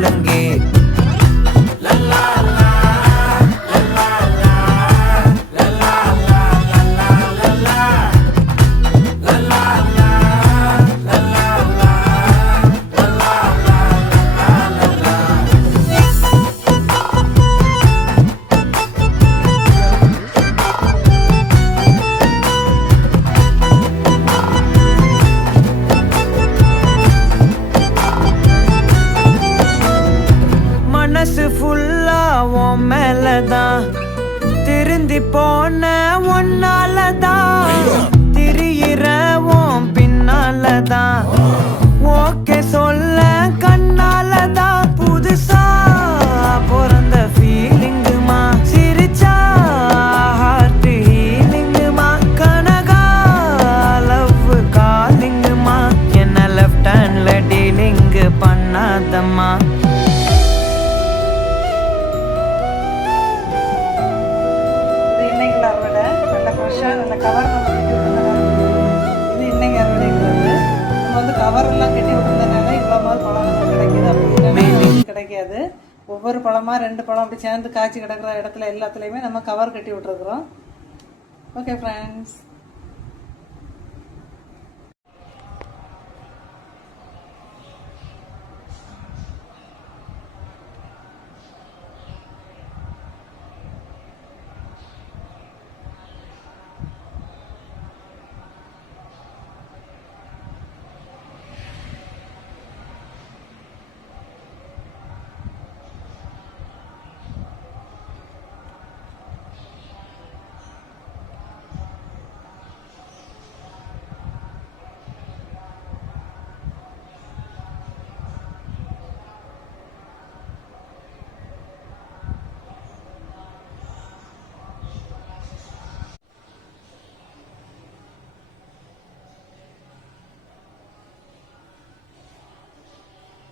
ஒழுங்கே மனசு ஃபுல்லா உன் மேலதான் திருந்தி போன ஒன்னாலதான் திரியிற உன் பின்னாலதான் ஓகே சொல்ல கண்ணாலதான் புதுசா பிறந்த ஃபீலிங்குமா சிரிச்சா ஹார்ட் ஹீலிங்குமா கனகா லவ் காலிங்குமா என்ன லெஃப்ட் ஹேண்ட்ல டீலிங் பண்ணாதம்மா நல்ல ஃப்ரெஷ்ஷாக நல்ல கவர் நம்ம கட்டி விட்டுருந்தனால இது இன்னைக்கு அறுவடைங்கிறது நம்ம வந்து கவரெல்லாம் கட்டி விட்டுருந்தனால இவ்வளோ மாதிரி பழம் நமக்கு கிடைக்கிது. அப்படி இல்லைன்னா கிடைக்காது. ஒவ்வொரு பழமாக 2 பழம் அப்படி சேர்ந்து காய்ச்சி கிடக்கிற இடத்துல எல்லாத்துலேயுமே நம்ம கவர் கட்டி விட்டுருக்குறோம். Okay friends.